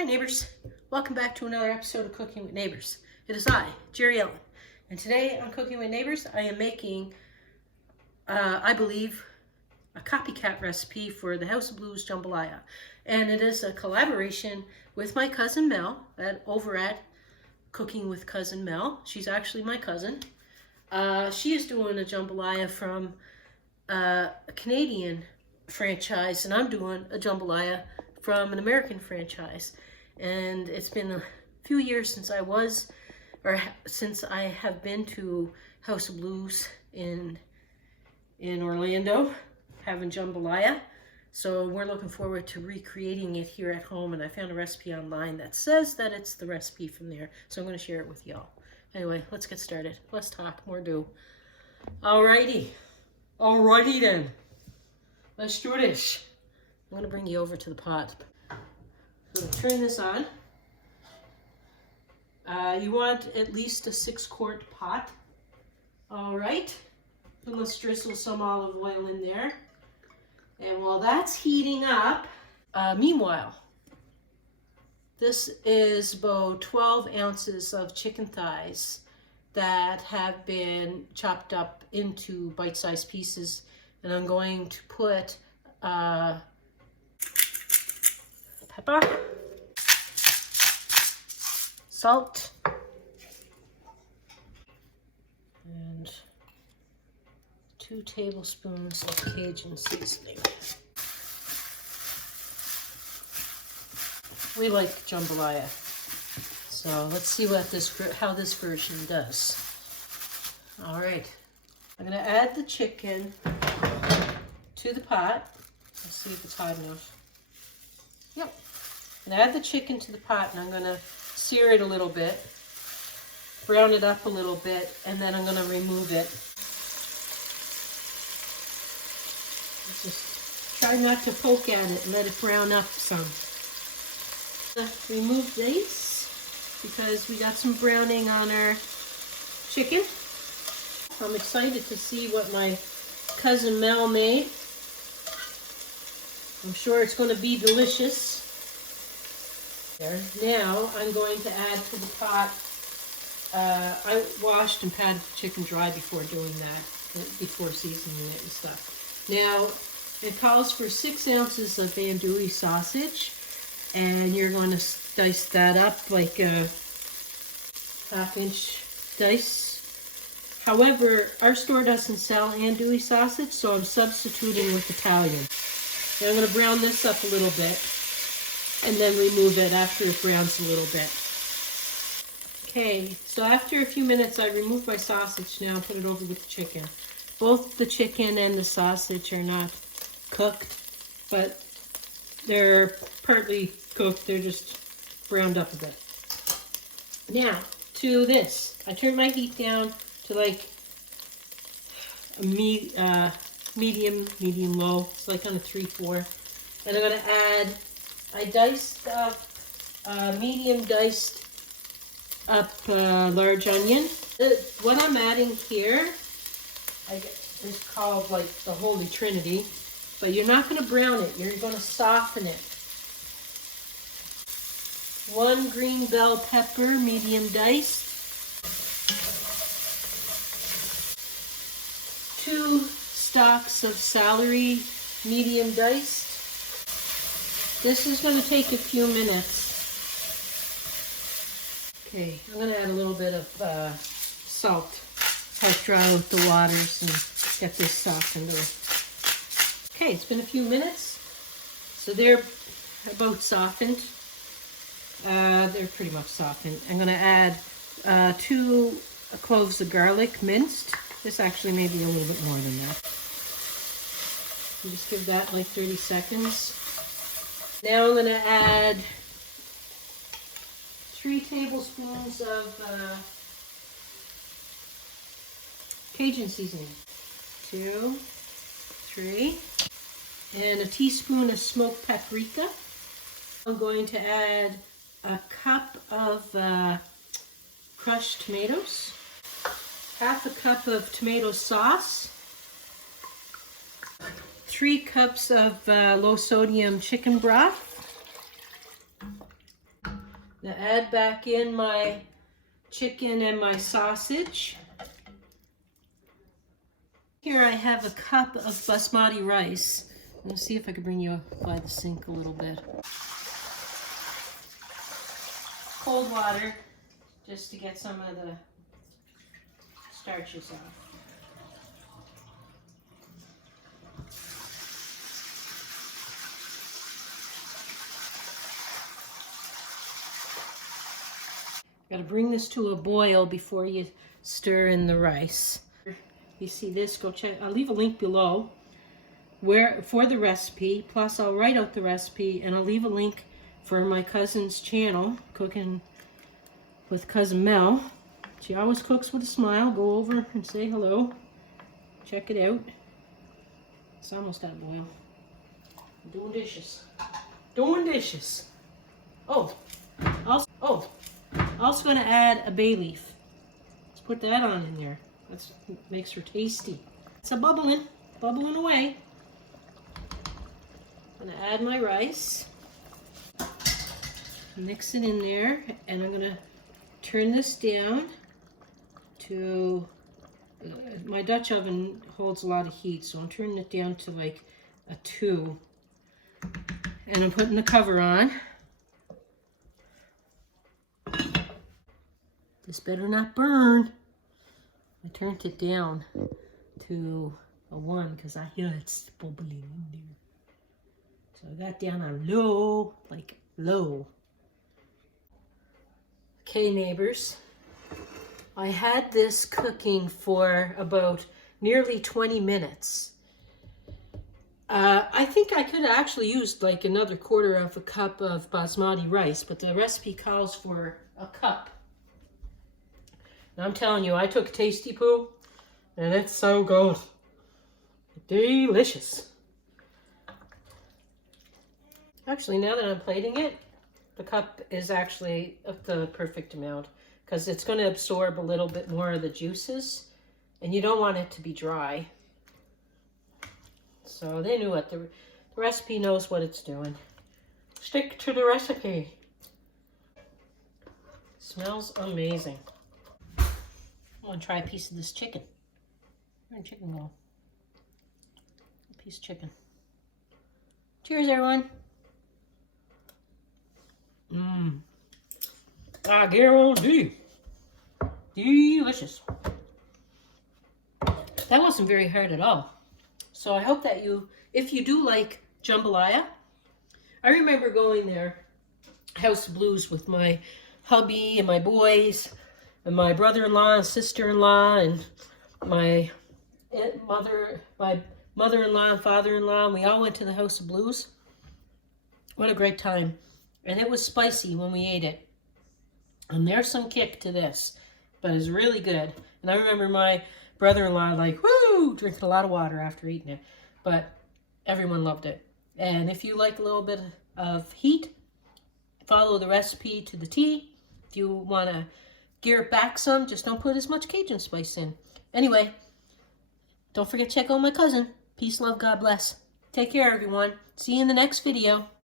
Hi neighbors, welcome back to another episode of Cooking with Neighbors. It is I, Jerry Ellen, and today on Cooking with Neighbors I am making, I believe, a copycat recipe for the House of Blues Jambalaya. And it is a collaboration with my cousin Mel over at Cooking with Couzin Mel. She's actually my cousin. She is doing a jambalaya from a Canadian franchise, and I'm doing a jambalaya from an American franchise. And it's been a few years since since I have been to House of Blues in Orlando having jambalaya. So we're looking forward to recreating it here at home, and I found a recipe online that says that it's the recipe from there. So I'm going to share it with y'all. Anyway, let's get started. Less talk, more do. Alrighty then. Let's do this. I'm going to bring you over to the pot. So turn this on. You want at least a 6-quart pot. All right. And let's drizzle some olive oil in there. And while that's heating up, meanwhile, this is about 12 ounces of chicken thighs that have been chopped up into bite-sized pieces. And I'm going to put pepper, salt, and 2 tablespoons of Cajun seasoning. We like jambalaya, so let's see how this version does. All right, I'm going to add the chicken to the pot. Let's see if it's hot enough. Yep. I'm going to add the chicken to the pot, and I'm going to sear it a little bit, brown it up a little bit, and then I'm going to remove it. Just try not to poke at it and let it brown up some. Remove these because we got some browning on our chicken. I'm excited to see what my cousin Mel made. I'm sure it's going to be delicious. There. Now I'm going to add to the pot. I washed and patted the chicken dry before doing that, before seasoning it and stuff. Now it calls for 6 ounces of Andouille sausage, and you're going to dice that up like a 1/2-inch dice. However, our store doesn't sell Andouille sausage, so I'm substituting with Italian. Now I'm going to brown this up a little bit and then remove it after it browns a little bit. Okay, so after a few minutes I removed my sausage. Now put it over with the chicken. Both the chicken and the sausage are not cooked, but they're partly cooked. They're just browned up a bit. Now, to this. I turned my heat down to like a medium low. It's like on a 3/4. And I'm going to add, I diced up, medium diced up large onion. What I'm adding here is called like the Holy Trinity, but you're not going to brown it. You're going to soften it. 1 green bell pepper, medium diced. 2 stalks of celery, medium diced. This is going to take a few minutes. Okay, I'm going to add a little bit of salt. Help dry out the waters and get this softened. Okay, it's been a few minutes. So they're about softened. They're pretty much softened. I'm going to add 2 cloves of garlic minced. This actually may be a little bit more than that. And just give that like 30 seconds. Now I'm going to add 3 tablespoons of Cajun seasoning. 2, 3, and a teaspoon of smoked paprika. I'm going to add a cup of crushed tomatoes, 1/2 cup of tomato sauce, 3 cups of low sodium chicken broth, Now add back in my chicken and my sausage. Here I have a cup of basmati rice. Let's see if I can bring you by the sink a little bit. Cold water, just to get some of the starches off. Got to bring this to a boil before you stir in the rice. You see this, go check. I'll leave a link below for the recipe, plus I'll write out the recipe, and I'll leave a link for my cousin's channel, Cooking with Couzin Mel. She always cooks with a smile. Go over and say hello. Check it out. It's almost at boil. I'm doing dishes. Doing dishes. Oh, also going to add a bay leaf. Let's put that on in there. That makes her tasty. It's a bubbling away. I'm going to add my rice. Mix it in there, and I'm going to turn this down to, my Dutch oven holds a lot of heat, so I'm turning it down to like a 2. And I'm putting the cover on. This better not burn. I turned it down to a 1 because I hear it's bubbling in there. So I got down on low, like low. Okay, neighbors. I had this cooking for about nearly 20 minutes. I think I could have actually used like another 1/4 of a cup of basmati rice, but the recipe calls for a cup. And I'm telling you, I took Tasty Poo, and it's so good. Delicious. Actually, now that I'm plating it, the cup is actually the perfect amount, because it's going to absorb a little bit more of the juices, and you don't want it to be dry. So they knew what the recipe knows what it's doing. Stick to the recipe. Smells amazing. I want to try a piece of this chicken. Where'd chicken go? A piece of chicken. Cheers, everyone. I guarantee. Delicious. That wasn't very hard at all. So I hope that if you do like jambalaya, I remember going there, House of Blues, with my hubby and my boys, and my brother-in-law and sister-in-law, and my mother-in-law and father-in-law, and we all went to the House of Blues. What a great time. And it was spicy when we ate it. And there's some kick to this, but it's really good. And I remember my brother-in-law like, woo, drinking a lot of water after eating it. But everyone loved it. And if you like a little bit of heat, follow the recipe to the T. If you want to gear it back some, just don't put as much Cajun spice in. Anyway, don't forget to check out my cousin. Peace, love, God bless. Take care, everyone. See you in the next video.